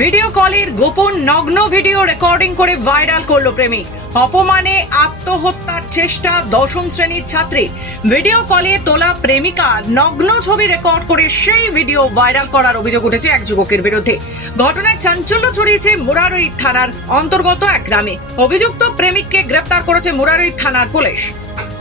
Video কলের গোপন নগ্ন ভিডিও রেকর্ডিং করে ভাইরাল করল প্রেমিক। অপমানে আত্মহত্যার চেষ্টা দশম শ্রেণির ছাত্রী। ভিডিও কলে তোলা প্রেমিকা নগ্ন ছবি রেকর্ড করে সেই ভিডিও ভাইরাল করার অভিযোগ উঠেছে এক যুবকের বিরুদ্ধে। ঘটনায় চাঞ্চল্য ছড়িয়েছে মুরারই থানার অন্তর্গত এক গ্রামে। অভিযুক্ত প্রেমিককে গ্রেপ্তার করেছে মুরারই থানার পুলিশ।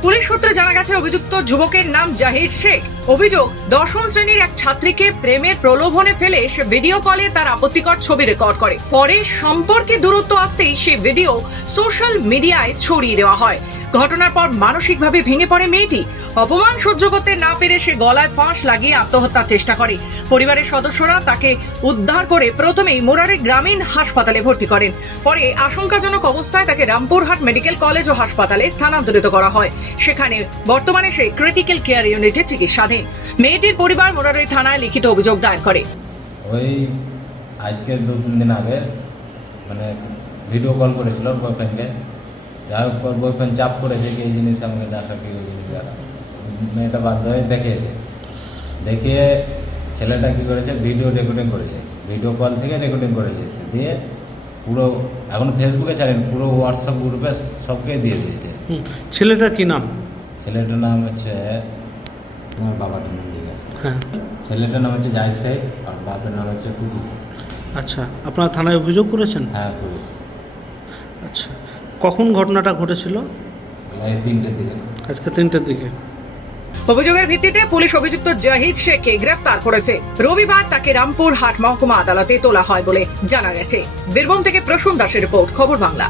পুলিশ সূত্রে জানা গেছে, অভিযুক্ত যুবকের নাম জাহির শেখ। অভিযোগ, দশম শ্রেণির এক ছাত্রীকে প্রেমের প্রলোভনে ফেলে সে ভিডিও কলে তার আপত্তিকর ছবি রেকর্ড করে। পরে সম্পর্কে দূরত্ব আসতেই সে ভিডিও সোশ্যাল মিডিয়ায় ছড়িয়ে দেওয়া হয়। ঘটনার পর মানসিকভাবে ভেঙে পড়ে মেয়েটি। অপমান সহ্য করতে না পেরে সে গলায় ফাঁস লাগিয়ে আত্মহত্যার চেষ্টা করে। পরিবারের সদস্যরা তাকে উদ্ধার করে প্রথমেই মোরারি গ্রামীণ হাসপাতালে ভর্তি করেন। পরে আশঙ্কাজনক অবস্থায় তাকে রামপুরহাট মেডিকেল কলেজ ও হাসপাতালে স্থানান্তরিত করা হয়। সেখানে বর্তমানে সে ক্রিটিক্যাল কেয়ার ইউনিটে চিকিৎসাধীন। মেয়েটির পরিবার মোরারি থানায় লিখিত অভিযোগ দায়ের করে। ওই আজকে দু তিন দিন আগে মানে ভিডিও কল করেছিল বয়ফ্রেন্ডকে হোক ওর বয়ফ্রেন্ড চাপ করেছে কি এই জিনিস আমাকে দেখা কি ওই জিনিস দেখা মেয়েটা বাধ্য হয়ে দেখিয়েছে দেখিয়ে ছেলেটা কী করেছে? ভিডিও রেকর্ডিং করে করেছে ভিডিও কল থেকে রেকর্ডিং করে দিয়েছে দিয়ে পুরো এখন ফেসবুকে ছাড়েন পুরো হোয়াটসঅ্যাপ গ্রুপে সবকে দিয়ে দিয়েছে। হুম। ছেলেটার কি নাম? ছেলেটার নাম হচ্ছে আমার বাবাটার নাম দিয়ে গেছে হ্যাঁ। ছেলেটার নাম হচ্ছে জাহিদ শেখ আর বাপের নাম হচ্ছে কুকিস আচ্ছা আপনারা থানায় অভিযোগ করেছেন? হ্যাঁ করেছে। আচ্ছা কখন ঘটনাটা ঘটেছিল? এই তিনটের দিকে। আজকে তিনটের দিকে। অভিযোগের ভিত্তিতে পুলিশ অভিযুক্ত জাহিদ শেখকে গ্রেফতার করেছে। রবিবার তাকে রামপুর হাট মহকুমা আদালতে তোলা হয় বলে জানা গেছে। বীরভূম থেকে প্রসূন দাসের রিপোর্ট খবর বাংলা।